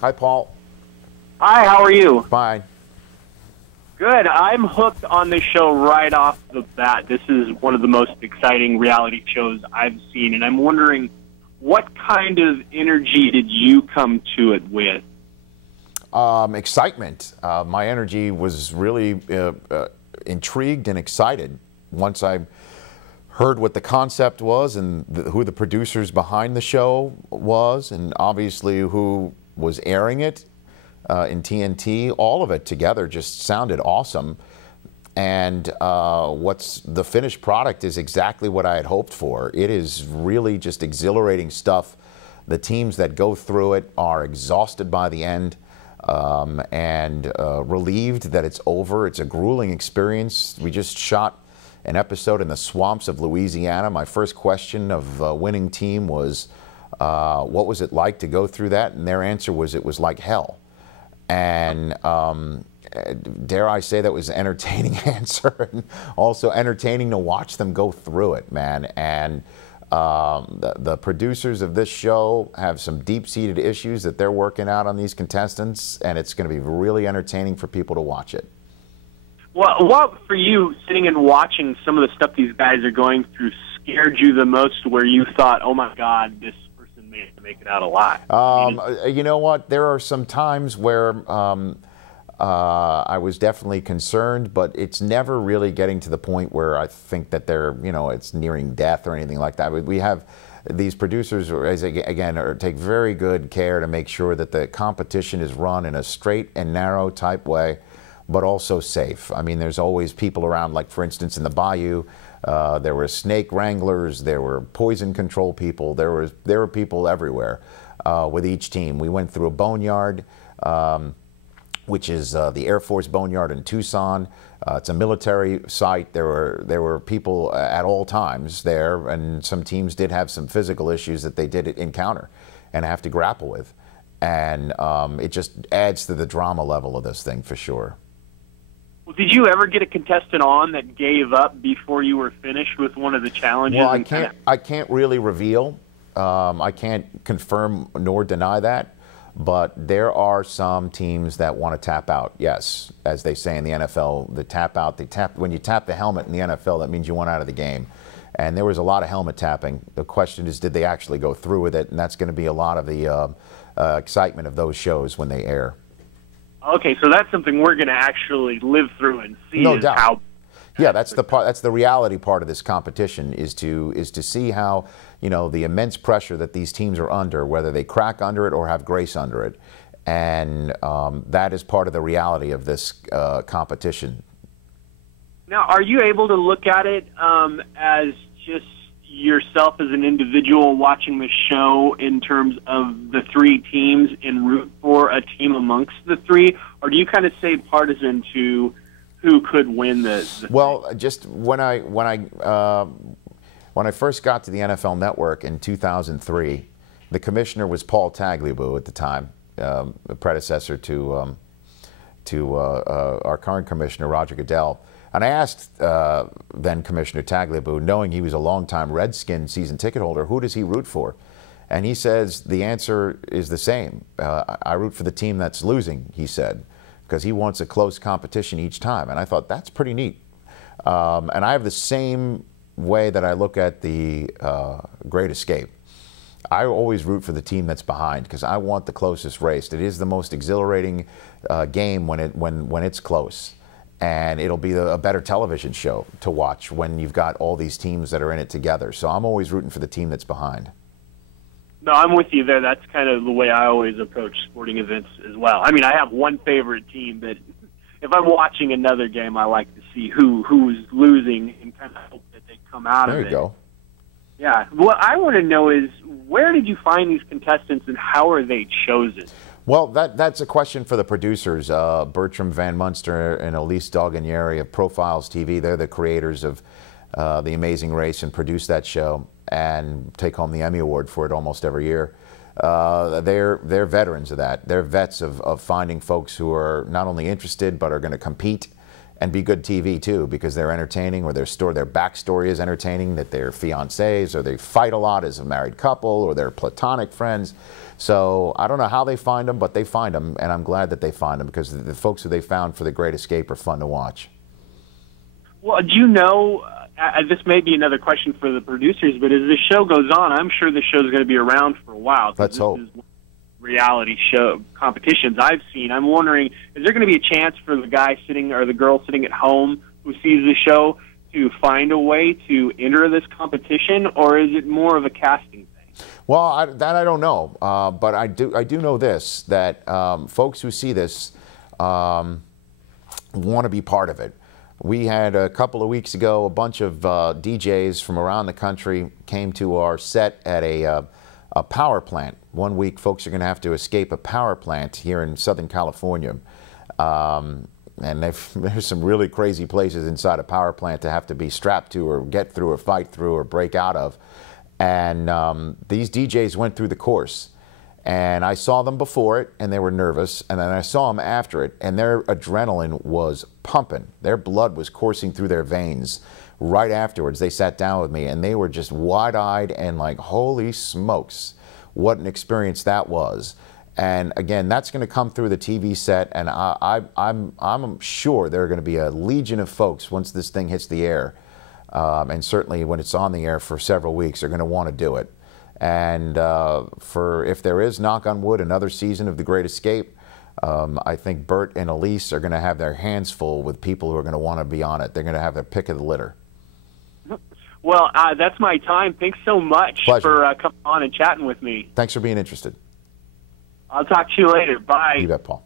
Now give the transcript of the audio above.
Hi, Paul. Hi, how are you? Fine. Good. I'm hooked on this show right off the bat. This is one of the most exciting reality shows I've seen, and I'm wondering what kind of energy did you come to it with? Excitement. My energy was really intrigued and excited once I heard what the concept was and who the producers behind the show was, and obviously who was airing it in TNT. All of it together just sounded awesome. And what's the finished product is exactly what I had hoped for. It is really just exhilarating stuff. The teams that go through it are exhausted by the end and relieved that it's over. It's a grueling experience. We just shot an episode in the swamps of Louisiana. My first question of a winning team was, what was it like to go through that? And their answer was, it was like hell. And dare I say that was an entertaining answer, and also entertaining to watch them go through it, man. And the producers of this show have some deep-seated issues that they're working out on these contestants, and it's going to be really entertaining for people to watch it. Well, what, for you, sitting and watching some of the stuff these guys are going through, scared you the most, where you thought, oh my God, this person may make it out alive? You know what? There are some times where I was definitely concerned, but it's never really getting to the point where I think that they're, it's nearing death or anything like that. We have these producers, again, take very good care to make sure that the competition is run in a straight and narrow type way, but also safe. I mean, there's always people around, like for instance in the Bayou, there were snake wranglers, there were poison control people, there were people everywhere with each team. We went through a boneyard, which is the Air Force Boneyard in Tucson. It's a military site. There were people at all times there, and some teams did have some physical issues that they did encounter and have to grapple with. And it just adds to the drama level of this thing for sure. Well, did you ever get a contestant on that gave up before you were finished with one of the challenges? Well, I can't really reveal. I can't confirm nor deny that. But there are some teams that want to tap out. Yes, as they say in the NFL, the tap out. When you tap the helmet in the NFL, that means you want out of the game. And there was a lot of helmet tapping. The question is, did they actually go through with it? And that's going to be a lot of the excitement of those shows when they air. Okay, so that's something we're going to actually live through and see. No doubt. How yeah, that's the part. That's the reality part of this competition is to see how the immense pressure that these teams are under, whether they crack under it or have grace under it, and that is part of the reality of this competition. Now, are you able to look at it as just yourself as an individual watching the show in terms of the three teams and root for a team amongst the three, or do you kind of stay partisan to who could win the well, just when I first got to the NFL Network in 2003, the commissioner was Paul Tagliabue at the time, the predecessor to our current commissioner, Roger Goodell. And I asked then Commissioner Tagliabue, knowing he was a longtime Redskin season ticket holder, who does he root for? And he says the answer is the same. I root for the team that's losing, he said, because he wants a close competition each time. And I thought, that's pretty neat. And I have the same way that I look at the Great Escape. I always root for the team that's behind because I want the closest race. It is the most exhilarating game when it's close. And it'll be a better television show to watch when you've got all these teams that are in it together. So I'm always rooting for the team that's behind. No, I'm with you there. That's kind of the way I always approach sporting events as well. I mean, I have one favorite team, but if I'm watching another game, I like to see who's losing and kind of hope that they come out of it. There you go. Yeah. What I want to know is, where did you find these contestants and how are they chosen? Well, that's a question for the producers, Bertram Van Munster and Elise Doganieri of Profiles TV. They're the creators of The Amazing Race and produce that show and take home the Emmy Award for it almost every year. They're veterans of that. They're vets of finding folks who are not only interested but are going to compete and be good TV too, because they're entertaining, or their backstory is entertaining, that they're fiancés, or they fight a lot as a married couple, or they're platonic friends. So I don't know how they find them, but they find them, and I'm glad that they find them, because the folks who they found for The Great Escape are fun to watch. Well, do you know, this may be another question for the producers, but as the show goes on, I'm sure the show's going to be around for a while. Let's hope. This is reality show competitions I've seen. I'm wondering, is there going to be a chance for the guy sitting or the girl sitting at home who sees the show to find a way to enter this competition, or is it more of a casting thing? Well, that I don't know, but I do know this, that folks who see this want to be part of it. We had a couple of weeks ago a bunch of DJs from around the country came to our set at a power plant. One week, folks are going to have to escape a power plant here in Southern California. And there's some really crazy places inside a power plant to have to be strapped to, or get through, or fight through, or break out of. And these DJs went through the course. And I saw them before it, and they were nervous. And then I saw them after it, and their adrenaline was pumping. Their blood was coursing through their veins. Right afterwards, they sat down with me, and they were just wide-eyed and like, holy smokes, what an experience that was. And again, that's going to come through the TV set, and I'm sure there are going to be a legion of folks once this thing hits the air, and certainly when it's on the air for several weeks, they're going to want to do it. And if there is, knock on wood, another season of The Great Escape, I think Bert and Elise are going to have their hands full with people who are going to want to be on it. They're going to have their pick of the litter. Well, that's my time. Thanks so much for coming on and chatting with me. Thanks for being interested. I'll talk to you later. Bye. You bet, Paul.